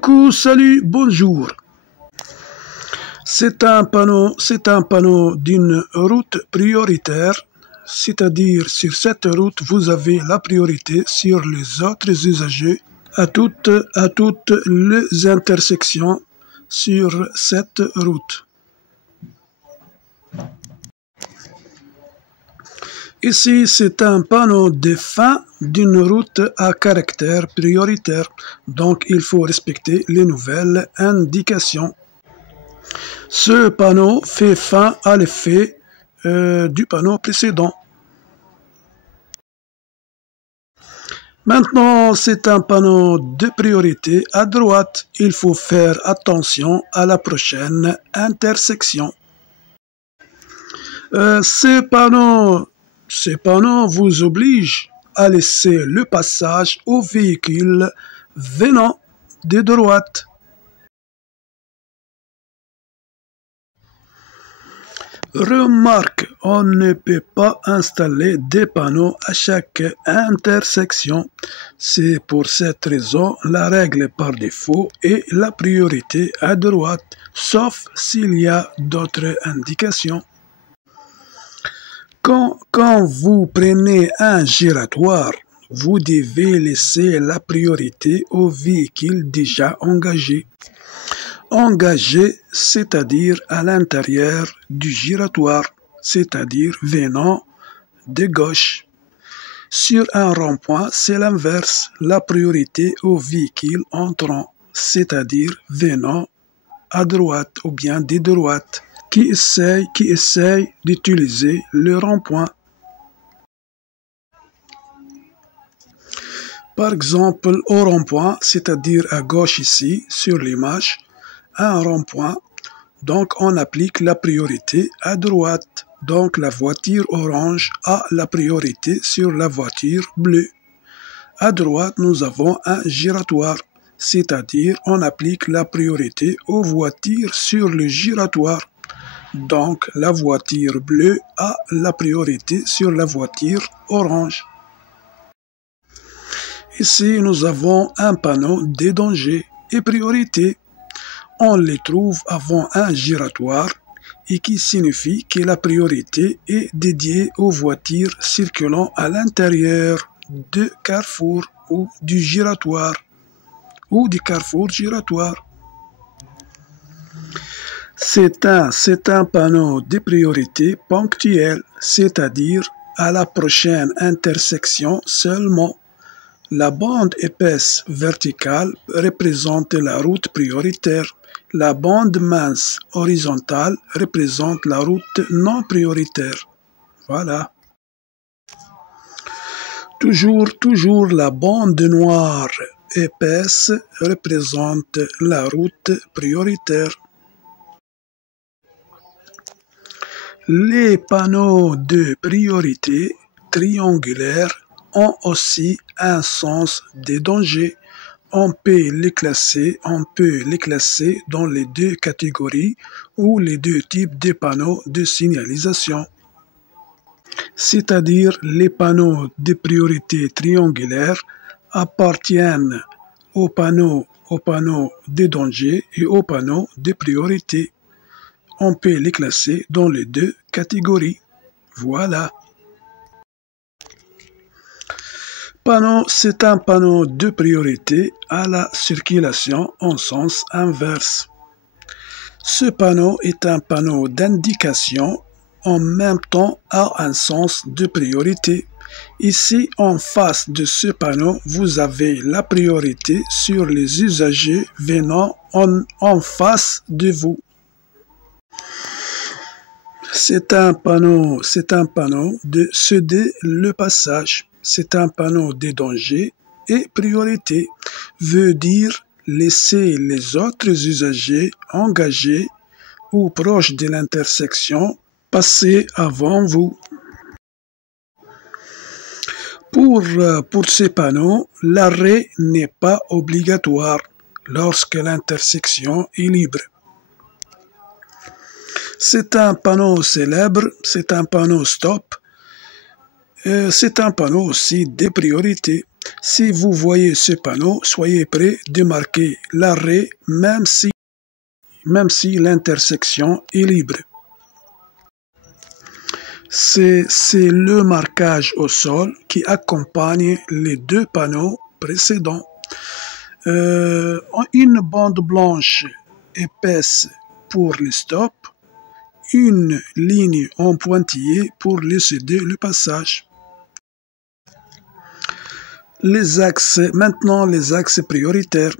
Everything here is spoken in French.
Coucou, salut, bonjour. C'est un panneau d'une route prioritaire, c'est-à-dire sur cette route, vous avez la priorité sur les autres usagers à toutes les intersections sur cette route. Ici, c'est un panneau de fin d'une route à caractère prioritaire, donc il faut respecter les nouvelles indications. Ce panneau fait fin à l'effet du panneau précédent. Maintenant, c'est un panneau de priorité à droite. Il faut faire attention à la prochaine intersection. Ces panneaux vous obligent à laisser le passage aux véhicules venant de droite. Remarque, on ne peut pas installer des panneaux à chaque intersection. C'est pour cette raison la règle par défaut est la priorité à droite, sauf s'il y a d'autres indications. Quand vous prenez un giratoire, vous devez laisser la priorité aux véhicules déjà engagés. Engagé, c'est-à-dire à l'intérieur du giratoire, c'est-à-dire venant de gauche. Sur un rond-point, c'est l'inverse, la priorité aux véhicules entrants, c'est-à-dire venant à droite ou bien de droite, qui essayent d'utiliser le rond-point. Par exemple, au rond-point, c'est-à-dire à gauche ici, sur l'image, un rond-point, donc on applique la priorité à droite. Donc la voiture orange a la priorité sur la voiture bleue. À droite, nous avons un giratoire, c'est-à-dire on applique la priorité aux voitures sur le giratoire. Donc la voiture bleue a la priorité sur la voiture orange. Ici, nous avons un panneau des dangers et priorités. On les trouve avant un giratoire et qui signifie que la priorité est dédiée aux voitures circulant à l'intérieur de carrefour ou du giratoire ou du carrefour giratoire. C'est un panneau de priorité ponctuel, c'est-à-dire à la prochaine intersection seulement. La bande épaisse verticale représente la route prioritaire. La bande mince horizontale représente la route non prioritaire. Voilà. Toujours la bande noire épaisse représente la route prioritaire. Les panneaux de priorité triangulaires ont aussi un sens des dangers. On peut les classer dans les deux catégories ou les deux types de panneaux de signalisation. C'est-à-dire les panneaux de priorité triangulaire appartiennent aux panneaux de danger et aux panneaux de priorité. On peut les classer dans les deux catégories. Voilà. Panneau, c'est un panneau de priorité à la circulation en sens inverse. Ce panneau est un panneau d'indication en même temps à un sens de priorité. Ici, en face de ce panneau, vous avez la priorité sur les usagers venant en face de vous. C'est un panneau de céder le passage. C'est un panneau de danger et priorité. Veut dire laisser les autres usagers engagés ou proches de l'intersection passer avant vous. Pour ces panneaux, l'arrêt n'est pas obligatoire lorsque l'intersection est libre. C'est un panneau célèbre, c'est un panneau stop, c'est un panneau aussi de priorité. Si vous voyez ce panneau, soyez prêt de marquer l'arrêt même si l'intersection est libre. C'est le marquage au sol qui accompagne les deux panneaux précédents. Une bande blanche épaisse pour le stop, une ligne en pointillé pour laisser le passage. Maintenant les axes prioritaires.